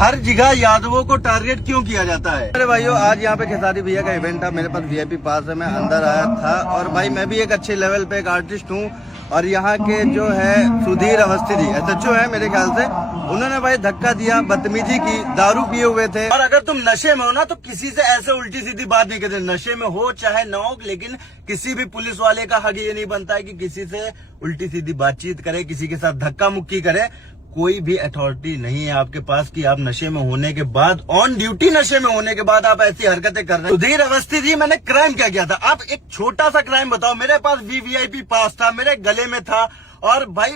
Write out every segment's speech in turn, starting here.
हर जगह यादवों को टारगेट क्यों किया जाता है? अरे भाइयों, आज यहाँ पे खेसारी भैया का इवेंट था, मेरे पास वीआईपी पास है, मैं अंदर आया था। और भाई मैं भी एक अच्छे लेवल पे एक आर्टिस्ट हूँ। और यहाँ के जो है सुधीर अवस्थी जी SHO है मेरे ख्याल से, उन्होंने भाई धक्का दिया, बदतमीजी की, दारू पिए हुए थे। और अगर तुम नशे में हो ना तो किसी से ऐसे उल्टी सीधी बात नहीं करते, नशे में हो चाहे न हो। लेकिन किसी भी पुलिस वाले का हक ये नहीं बनता है कि किसी से उल्टी सीधी बातचीत करे, किसी के साथ धक्का मुक्की करे। कोई भी अथॉरिटी नहीं है आपके पास कि आप नशे में होने के बाद, ऑन ड्यूटी नशे में होने के बाद आप ऐसी हरकतें कर रहे हैं। सुधीर अवस्थी जी, मैंने क्राइम क्या किया था? आप एक छोटा सा क्राइम बताओ। मेरे पास वीवीआईपी पास था, मेरे गले में था। और भाई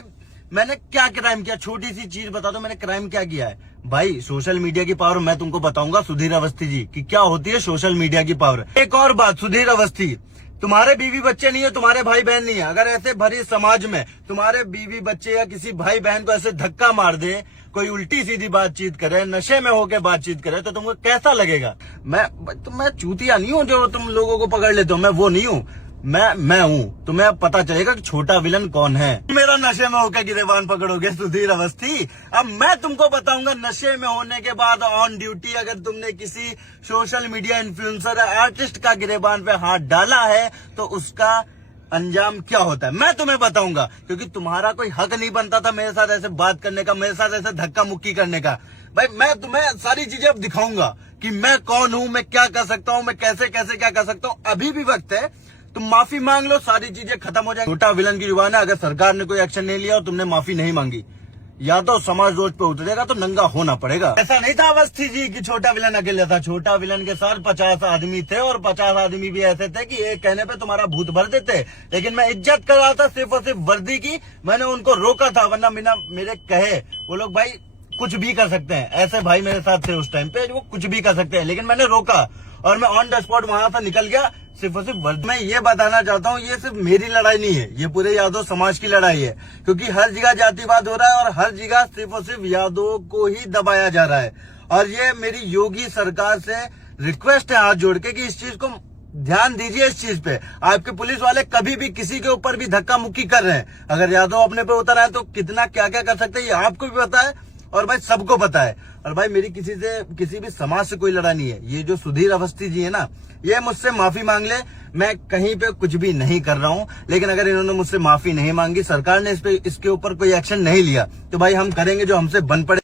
मैंने क्या क्राइम किया? छोटी सी चीज बता दो, मैंने क्राइम क्या किया है? भाई सोशल मीडिया की पावर मैं तुमको बताऊंगा सुधीर अवस्थी जी कि क्या होती है सोशल मीडिया की पावर। एक और बात सुधीर अवस्थी, तुम्हारे बीवी बच्चे नहीं है, तुम्हारे भाई बहन नहीं है। अगर ऐसे भरी समाज में तुम्हारे बीवी बच्चे या किसी भाई बहन को ऐसे धक्का मार दे, कोई उल्टी सीधी बातचीत करे, नशे में होके बातचीत करे, तो तुमको कैसा लगेगा? मैं चूतिया नहीं हूँ जो तुम लोगों को पकड़ लेते हो, मैं वो नहीं हूँ। मैं हूँ, तुम्हें अब पता चलेगा कि छोटा विलन कौन है। मेरा नशे में होकर गिरेबान पकड़ोगे सुधीर अवस्थी? अब मैं तुमको बताऊंगा नशे में होने के बाद ऑन ड्यूटी अगर तुमने किसी सोशल मीडिया इन्फ्लुएंसर आर्टिस्ट का गिरेबान पे हाथ डाला है तो उसका अंजाम क्या होता है, मैं तुम्हें बताऊंगा। क्योंकि तुम्हारा कोई हक नहीं बनता था मेरे साथ ऐसे बात करने का, मेरे साथ ऐसे धक्का मुक्की करने का। भाई मैं तुम्हें सारी चीजें अब दिखाऊंगा कि मैं कौन हूँ, मैं क्या कर सकता हूँ, मैं कैसे कैसे क्या कर सकता हूँ। अभी भी वक्त है, तुम माफी मांग लो, सारी चीजें खत्म हो जाएगी। छोटा विलन की जुबान है, अगर सरकार ने कोई एक्शन नहीं लिया और तुमने माफी नहीं मांगी, या तो समाज रोड पे उतरेगा तो नंगा होना पड़ेगा। ऐसा नहीं था अवस्थी जी कि छोटा विलन अकेले था। छोटा विलन के साथ 50 आदमी थे, और 50 आदमी भी ऐसे थे कि एक कहने पे तुम्हारा भूत भर देते। लेकिन मैं इज्जत कर रहा था सिर्फ और सिर्फ वर्दी की। मैंने उनको रोका था, वरना बिना मेरे कहे वो लोग भाई कुछ भी कर सकते हैं। ऐसे भाई मेरे साथ थे उस टाइम पे, वो कुछ भी कर सकते हैं। लेकिन मैंने रोका और मैं ऑन द स्पॉट वहां से निकल गया सिर्फ और सिर्फ। मैं ये बताना चाहता हूँ, ये सिर्फ मेरी लड़ाई नहीं है, ये पूरे यादव समाज की लड़ाई है। क्योंकि हर जगह जातिवाद हो रहा है और हर जगह सिर्फ और सिर्फ यादवों को ही दबाया जा रहा है। और ये मेरी योगी सरकार से रिक्वेस्ट है हाथ जोड़ के कि इस चीज को ध्यान दीजिए। इस चीज पे आपके पुलिस वाले कभी भी किसी के ऊपर भी धक्का मुक्की कर रहे हैं, अगर यादव अपने पे उतर आए तो कितना क्या क्या कर सकते हैं, ये आपको भी पता है और भाई सबको पता है। और भाई मेरी किसी भी समाज से कोई लड़ाई नहीं है। ये जो सुधीर अवस्थी जी है ना, ये मुझसे माफी मांग ले, मैं कहीं पे कुछ भी नहीं कर रहा हूं। लेकिन अगर इन्होंने मुझसे माफी नहीं मांगी, सरकार ने इसके ऊपर कोई एक्शन नहीं लिया, तो भाई हम करेंगे जो हमसे बन पड़े।